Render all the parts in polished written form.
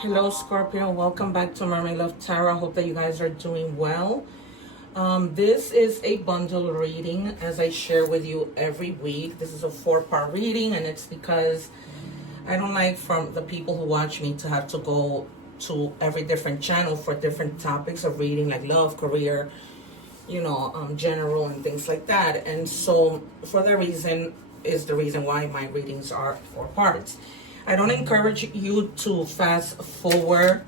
Hello Scorpio, welcome back to Mermaid Love Tarot. I hope that you guys are doing well. This is a bundle reading as I share with you every week. This is a 4-part reading, and it's because I don't like from the people who watch me to have to go to every different channel for different topics of reading, like love, career, general and things like that. And so for that reason is the reason why my readings are 4 parts. I don't encourage you to fast forward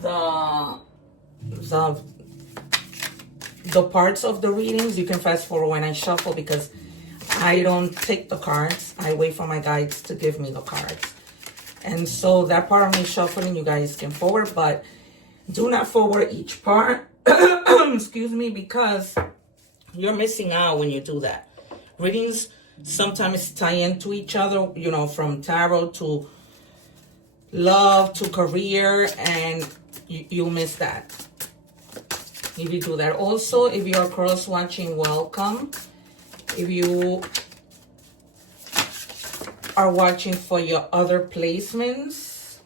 the parts of the readings. You can fast forward when I shuffle because I don't take the cards. I wait for my guides to give me the cards. And so that part of me shuffling, you guys can forward, but do not forward each part. Excuse me, because you're missing out when you do that. Readings sometimes tie into each other, from tarot to love to career, and you miss that if you do that. Also, if you are cross watching, welcome. If you are watching for your other placements,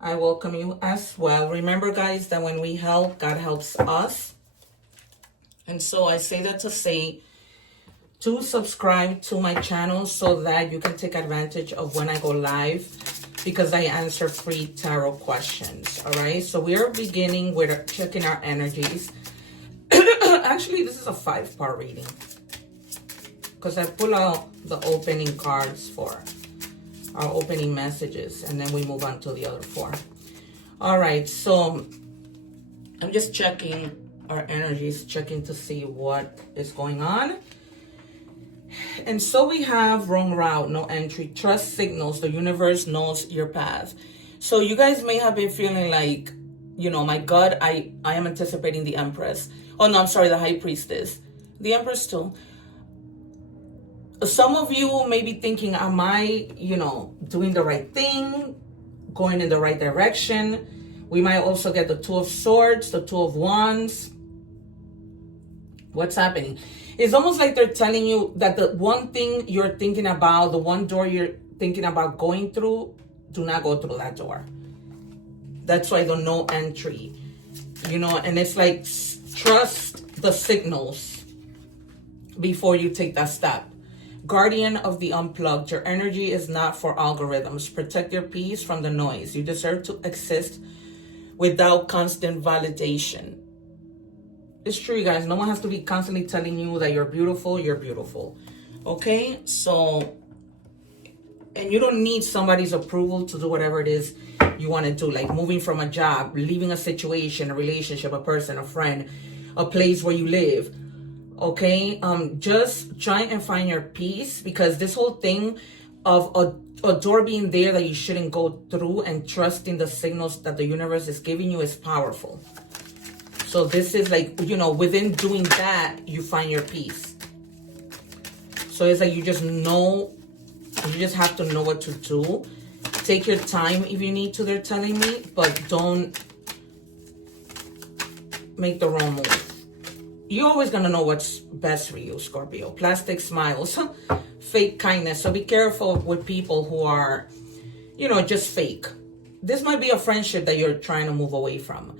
I welcome you as well. Remember, guys, that when we help, God helps us. And so I say that to say to subscribe to my channel so that you can take advantage of when I go live, because I answer free tarot questions. All right, so we are beginning with checking our energies. Actually, this is a 5-part reading because I pull out the opening cards for our opening messages, and then we move on to the other 4. All right, so I'm just checking our energies, checking to see what is going on. And so we have wrong route, no entry, trust signals, the universe knows your path. So you guys may have been feeling like, my God, I am anticipating the Empress. Oh no, I'm sorry, the High Priestess. The Empress too. Some of you may be thinking, am I, doing the right thing, going in the right direction? We might also get the 2 of Swords, the 2 of Wands. What's happening? It's almost like they're telling you that the one thing you're thinking about, the one door you're thinking about going through, do not go through that door. That's why the no entry, and it's like trust the signals before you take that step. Guardian of the unplugged, your energy is not for algorithms. Protect your peace from the noise. You deserve to exist without constant validation. It's true, you guys. No one has to be constantly telling you that you're beautiful. You're beautiful. Okay? So, and you don't need somebody's approval to do whatever it is you want to do. Like moving from a job, leaving a situation, a relationship, a person, a friend, a place where you live. Okay? Just try and find your peace, because this whole thing of a door being there that you shouldn't go through and trusting the signals that the universe is giving you is powerful. So this is like, within doing that, you find your peace. So it's like you just have to know what to do. Take your time if you need to, they're telling me, but don't make the wrong move. You're always going to know what's best for you, Scorpio. Plastic smiles, fake kindness. So be careful with people who are, just fake. This might be a friendship that you're trying to move away from.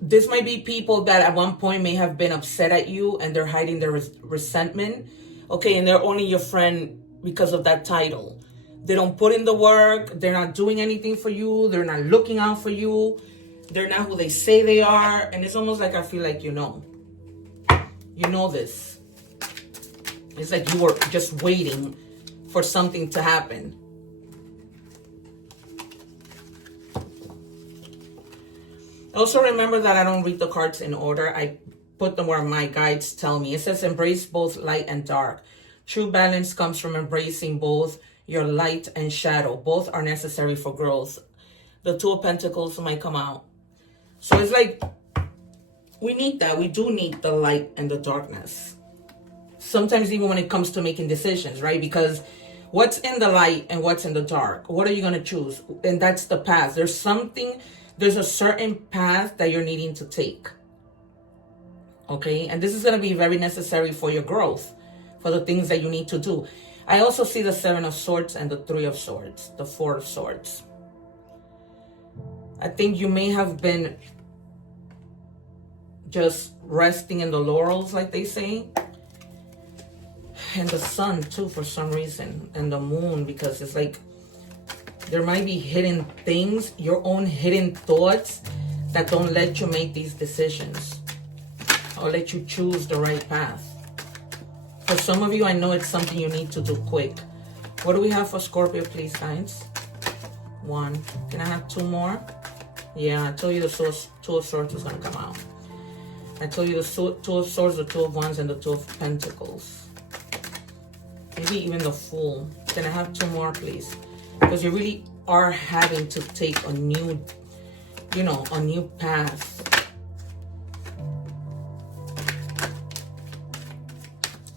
This might be people that at one point may have been upset at you and they're hiding their resentment. Okay, and they're only your friend because of that title. They don't put in the work. They're not doing anything for you. They're not looking out for you. They're not who they say they are. And it's almost like I feel like you know this. It's like you were just waiting for something to happen. Also, remember that I don't read the cards in order. I put them where my guides tell me. It says embrace both light and dark. True balance comes from embracing both your light and shadow. Both are necessary for growth. The 2 of Pentacles might come out. So it's like we need that. We do need the light and the darkness. Sometimes even when it comes to making decisions, right? Because what's in the light and what's in the dark? What are you going to choose? And that's the path. There's a certain path that you're needing to take. Okay? And this is going to be very necessary for your growth, for the things that you need to do. I also see the 7 of Swords and the 3 of Swords, the 4 of Swords. I think you may have been just resting in the laurels, like they say. And the sun too, for some reason, and the moon, because it's like there might be hidden things, your own hidden thoughts that don't let you make these decisions or let you choose the right path. For some of you, I know it's something you need to do quick. What do we have for Scorpio, please, guys? 1. Can I have 2 more? Yeah, I told you the Two of Swords was going to come out. I told you the Two of Swords, the Two of Wands, and the Two of Pentacles. Maybe even the Fool. Can I have 2 more, please? Because you really are having to take a new, you know, a new path.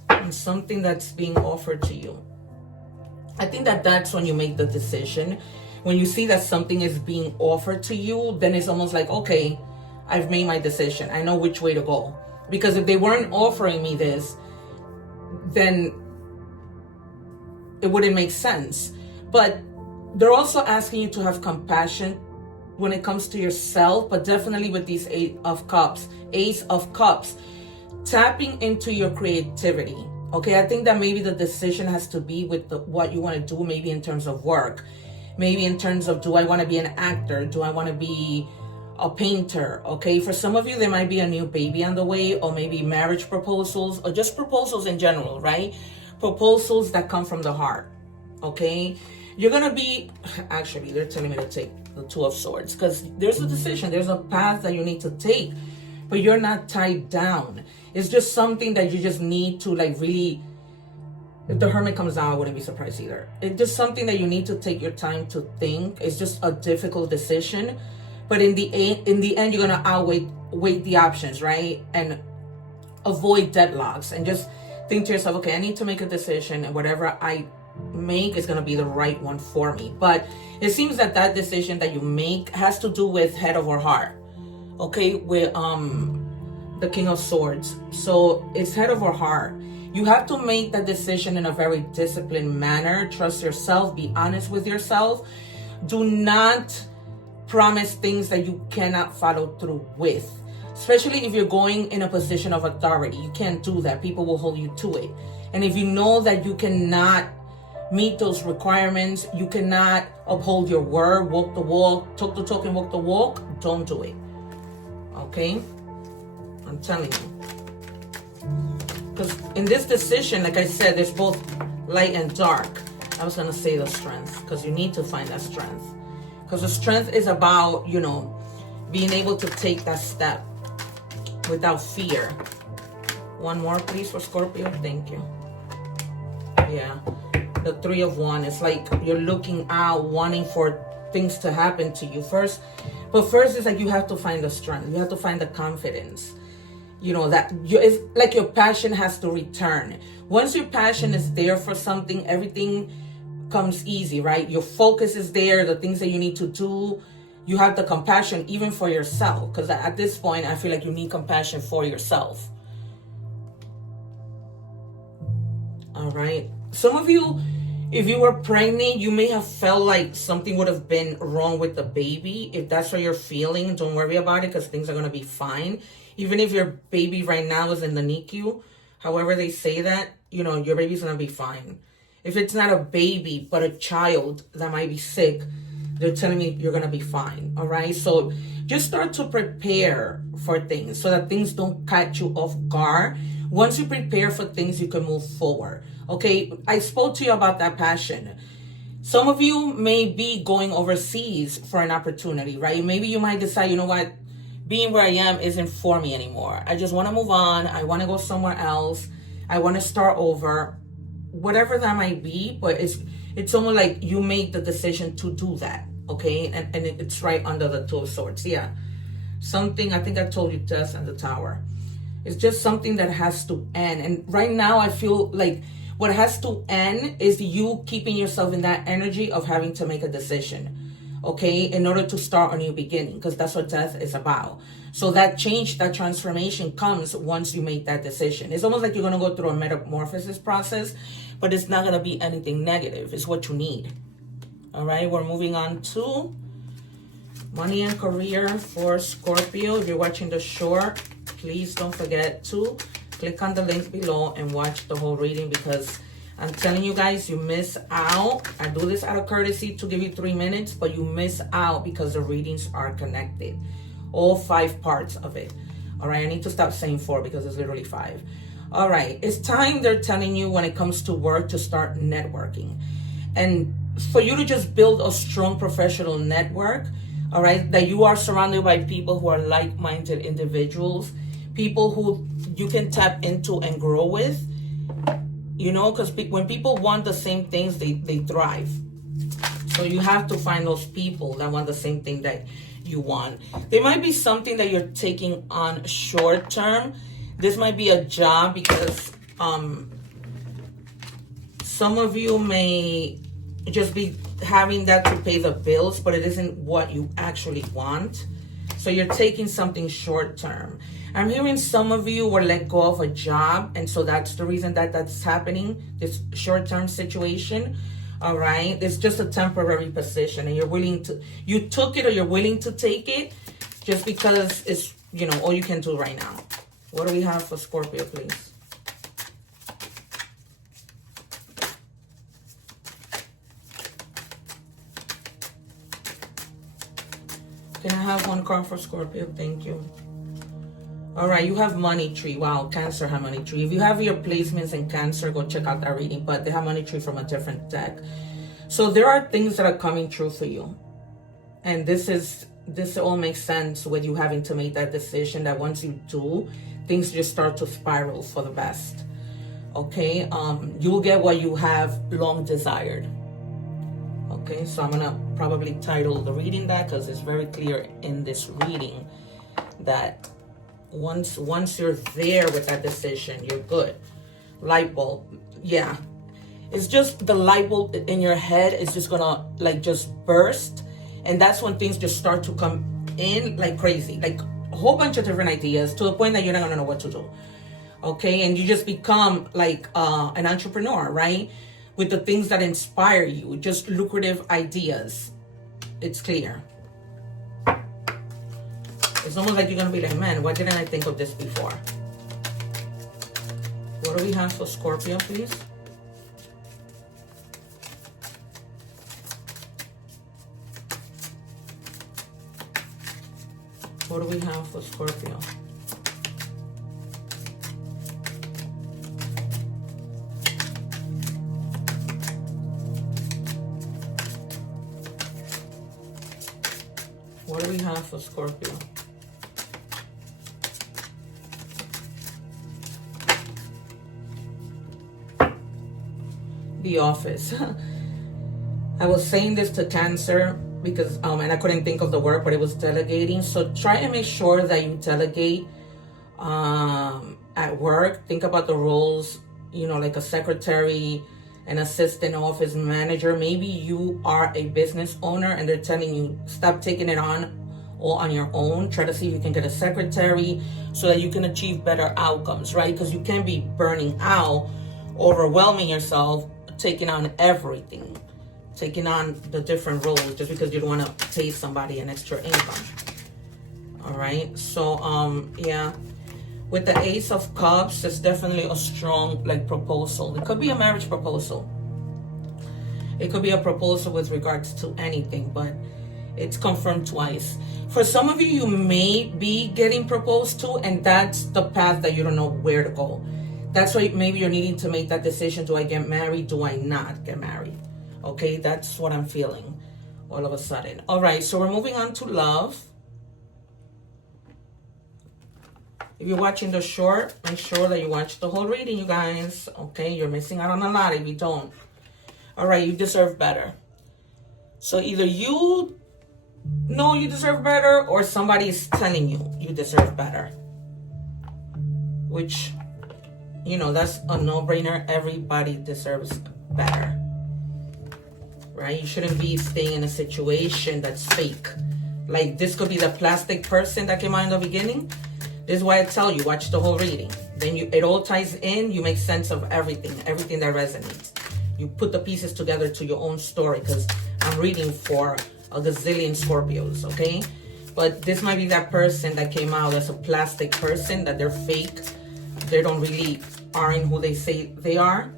And something that's being offered to you. I think that that's when you make the decision. When you see that something is being offered to you, then it's almost like, okay, I've made my decision. I know which way to go. Because if they weren't offering me this, then it wouldn't make sense. But they're also asking you to have compassion when it comes to yourself, but definitely with these Ace of Cups, tapping into your creativity. Okay, I think that maybe the decision has to be with what you want to do, maybe in terms of work, maybe in terms of, do I want to be an actor? Do I want to be a painter? Okay, for some of you, there might be a new baby on the way, or maybe marriage proposals, or just proposals in general, right? Proposals that come from the heart. Okay, you're gonna be, actually, they're telling me to take the Two of Swords, because there's a decision, there's a path that you need to take, but you're not tied down. It's just something that you just need to, like, really, if the Hermit comes out, I wouldn't be surprised either. It's just something that you need to take your time to think. It's just a difficult decision, but in the end, you're gonna outweigh the options, right? And avoid deadlocks, and just think to yourself, okay, I need to make a decision, and whatever I make is going to be the right one for me. But it seems that that decision that you make has to do with head over heart, okay, with the King of Swords. So it's head over heart. You have to make that decision in a very disciplined manner. Trust yourself, be honest with yourself. Do not promise things that you cannot follow through with, especially if you're going in a position of authority. You can't do that. People will hold you to it. And if you know that you cannot meet those requirements, you cannot uphold your word, walk the walk, talk the talk and walk the walk, don't do it. Okay? I'm telling you. Because in this decision, like I said, there's both light and dark. I was going to say the strength, because you need to find that strength. Because the strength is about, you know, being able to take that step without fear. 1 more, please, for Scorpio. Thank you. Yeah. The 3 of Wands. It's like you're looking out, wanting for things to happen to you first. But first, it's like you have to find the strength. You have to find the confidence. You know, that it's like your passion has to return. Once your passion is there for something, everything comes easy, right? Your focus is there, the things that you need to do. You have the compassion even for yourself. Because at this point, I feel like you need compassion for yourself. All right. Some of you, if you were pregnant, you may have felt like something would have been wrong with the baby. If that's what you're feeling, don't worry about it, because things are going to be fine. Even if your baby right now is in the NICU, however they say that, you know, your baby's going to be fine. If it's not a baby, but a child that might be sick, they're telling me you're going to be fine. All right. So just start to prepare for things so that things don't catch you off guard. Once you prepare for things, you can move forward. Okay. I spoke to you about that passion. Some of you may be going overseas for an opportunity, right? Maybe you might decide, you know what? Being where I am isn't for me anymore. I just want to move on. I want to go somewhere else. I want to start over. Whatever that might be, but it's almost like you made the decision to do that, okay? And it's right under the Two of Swords, yeah. Something, I think I told you, Death and the Tower. It's just something that has to end. And right now, I feel like what has to end is you keeping yourself in that energy of having to make a decision, okay, in order to start a new beginning, because that's what death is about. So that change, that transformation comes once you make that decision. It's almost like you're going to go through a metamorphosis process, but it's not going to be anything negative. It's what you need. All right, we're moving on to Money and career for Scorpio. If you're watching the short, please don't forget to click on the link below and watch the whole reading, because I'm telling you guys, you miss out. I do this out of courtesy to give you 3 minutes, but you miss out because the readings are connected. All 5 parts of it. All right, I need to stop saying 4 because it's literally 5. All right, it's time, they're telling you, when it comes to work, to start networking. And for you to just build a strong professional network, all right, that you are surrounded by people who are like-minded individuals, people who you can tap into and grow with, you know, because when people want the same things, they thrive. So you have to find those people that want the same thing that you want. There might be something that you're taking on short term. This might be a job, because some of you may just be having that to pay the bills, but it isn't what you actually want. So you're taking something short term. I'm hearing some of you were let go of a job, and so that's the reason that that's happening, this short term situation. All right, it's just a temporary position, and you're willing to, you took it, or you're willing to take it just because it's, you know, all you can do right now. What do we have for Scorpio, please? Can I have one card for Scorpio? Thank you. All right, you have money tree. Wow, Cancer have money tree. If you have your placements in Cancer, go check out that reading, but they have money tree from a different deck. So there are things that are coming true for you. And this all makes sense with you having to make that decision, that once you do, things just start to spiral for the best. Okay, you will get what you have long desired. Okay, so I'm gonna probably title the reading that, because it's very clear in this reading that once you're there with that decision, you're good. Light bulb, yeah. It's just the light bulb in your head is just gonna like just burst, and that's when things just start to come in like crazy, like a whole bunch of different ideas, to the point that you're not gonna know what to do. Okay, and you just become like an entrepreneur, right? With the things that inspire you, just lucrative ideas. It's clear. It's almost like you're gonna be like, man, why didn't I think of this before? What do we have for Scorpio, please? What do we have for Scorpio? What do we have for Scorpio? The Office. I was saying this to Cancer because and I couldn't think of the word, but it was delegating. So try and make sure that you delegate at work. Think about the roles, you know, like a secretary, an assistant office manager. Maybe you are a business owner and they're telling you stop taking it on all on your own. Try to see if you can get a secretary so that you can achieve better outcomes, right? Because you can't be burning out, overwhelming yourself, taking on everything, taking on the different roles just because you don't want to pay somebody an extra income. All right, so yeah, with the Ace of Cups, it's definitely a strong like proposal. It could be a marriage proposal, it could be a proposal with regards to anything, but it's confirmed twice. For some of you, you may be getting proposed to, and that's the path that you don't know where to go. That's why maybe you're needing to make that decision. Do I get married? Do I not get married? Okay, that's what I'm feeling all of a sudden. All right, so we're moving on to love. If you're watching the short, make sure that you watch the whole reading, you guys. Okay, you're missing out on a lot if you don't. All right, you deserve better. So either you know you deserve better, or somebody is telling you you deserve better. Which, you know, that's a no-brainer. Everybody deserves better, right? You shouldn't be staying in a situation that's fake. Like, this could be the plastic person that came out in the beginning. This is why I tell you, watch the whole reading. Then it all ties in. You make sense of everything that resonates. You put the pieces together to your own story, because I'm reading for a gazillion Scorpios, okay? But this might be that person that came out as a plastic person, that they're fake. They don't really aren't who they say they are.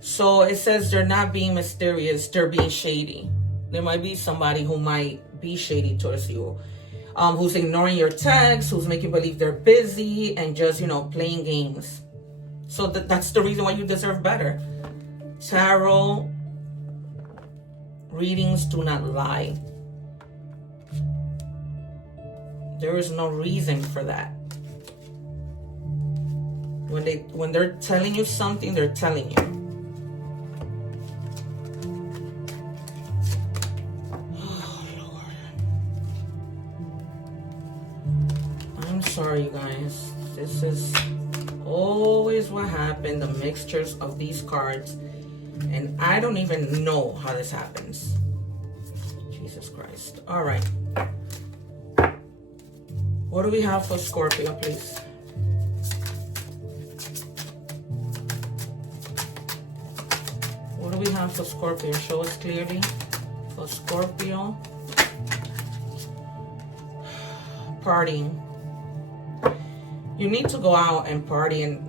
So it says they're not being mysterious, they're being shady. There might be somebody who might be shady towards you, who's ignoring your texts, who's making you believe they're busy and just, you know, playing games. So that's the reason why you deserve better. Tarot readings do not lie. There is no reason for that. When they're telling you something, they're telling you. Oh, Lord. I'm sorry, you guys. This is always what happened, the mixtures of these cards. And I don't even know how this happens. Jesus Christ. All right. What do we have for Scorpio, please? What do we have for Scorpio? Show us clearly. For Scorpio. Partying. You need to go out and party and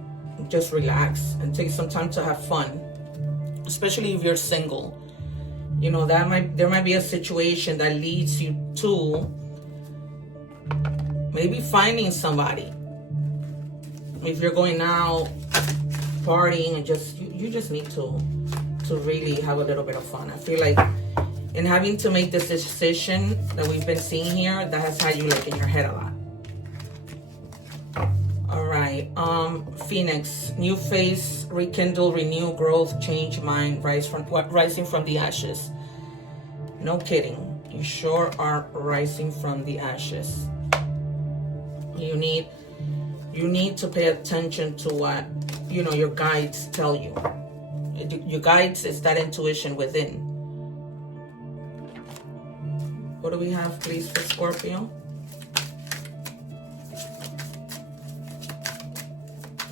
just relax and take some time to have fun. Especially if you're single. You know, there might be a situation that leads you to maybe finding somebody. If you're going out partying and just you just need to really have a little bit of fun. I feel like in having to make this decision that we've been seeing here, that has had you like in your head a lot. All right, Phoenix, new face, rekindle, renew, growth, change mind, rising from the ashes. No kidding, you sure are rising from the ashes. You need to pay attention to what, you know, your guides tell you. Your guides is that intuition within. What do we have, please, for Scorpio?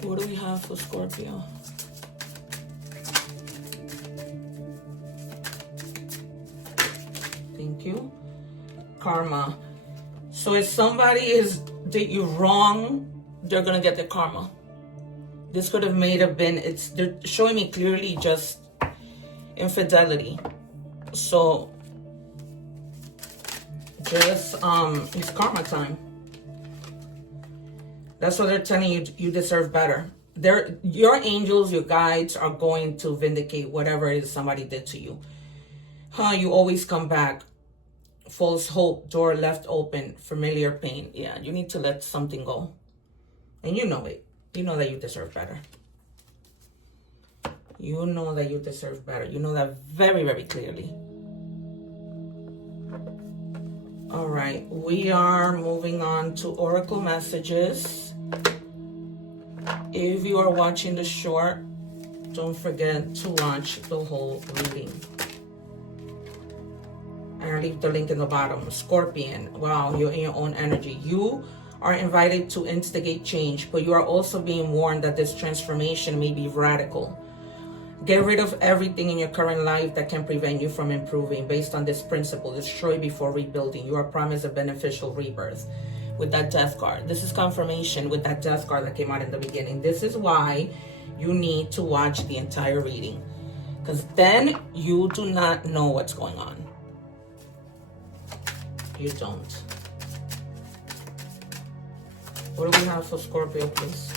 What do we have for Scorpio? Thank you. Karma. So if somebody did you wrong, they're gonna get the karma. This could have been, they're showing me clearly just infidelity. So just it's karma time. That's what they're telling you. You deserve better. Your angels, your guides are going to vindicate whatever it is somebody did to you. You always come back. False hope, door left open, familiar pain. Yeah, you need to let something go. And you know it. You know that you deserve better. You know that you deserve better. You know that very, very clearly. All right, we are moving on to Oracle messages. If you are watching the short, don't forget to watch the whole reading. I'll leave the link in the bottom. Scorpion, wow, you're in your own energy. You are invited to instigate change, but you are also being warned that this transformation may be radical. Get rid of everything in your current life that can prevent you from improving based on this principle. Destroy before rebuilding. You are promised a beneficial rebirth with that death card. This is confirmation with that death card that came out in the beginning. This is why you need to watch the entire reading, because then you do not know what's going on. You don't. What do we have for Scorpio, please?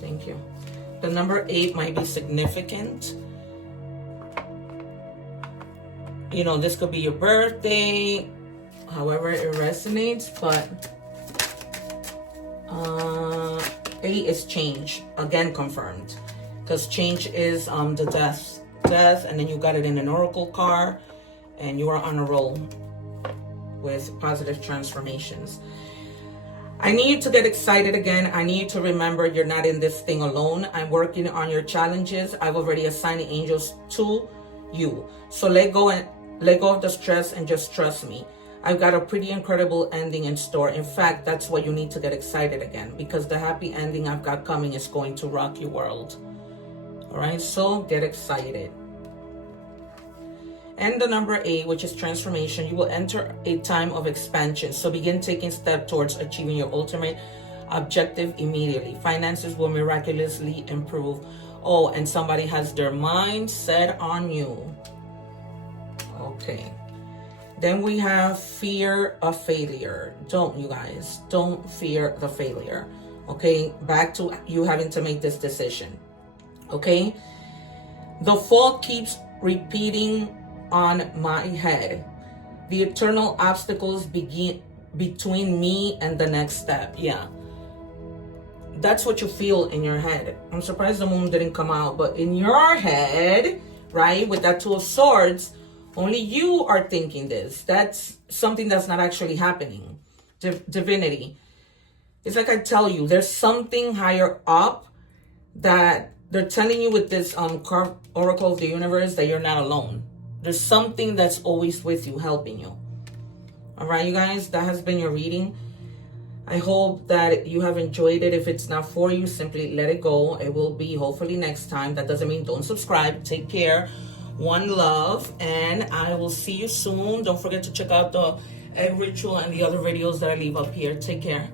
Thank you. The number 8 might be significant. You know, this could be your birthday, however it resonates, but 8 is change, again confirmed, because change is the death, and then you got it in an oracle card, and you are on a roll with positive transformations. I need you to get excited again. I need you to remember you're not in this thing alone. I'm working on your challenges. I've already assigned angels to you. So let go of the stress and just trust me. I've got a pretty incredible ending in store. In fact, that's why you need to get excited again, because the happy ending I've got coming is going to rock your world. All All right, so get excited. And the number 8, which is transformation, you will enter a time of expansion. So begin taking steps towards achieving your ultimate objective immediately. Finances will miraculously improve. Oh, and somebody has their mind set on you. Okay. Then we have fear of failure. Don't, you guys, don't fear the failure. Okay, back to you having to make this decision. Okay, the fault keeps repeating on my head. The eternal obstacles begin between me and the next step. Yeah, that's what you feel in your head. I'm surprised the moon didn't come out, but in your head, right, with that 2 of swords, only you are thinking this. That's something that's not actually happening. Divinity. It's like I tell you, there's something higher up that they're telling you with this oracle of the universe that you're not alone. There's something that's always with you, helping you. All right, you guys, that has been your reading. I hope that you have enjoyed it. If it's not for you, simply let it go. It will be hopefully next time. That doesn't mean don't subscribe. Take care. One love, and I will see you soon. Don't forget to check out the egg ritual and the other videos that I leave up here. Take care.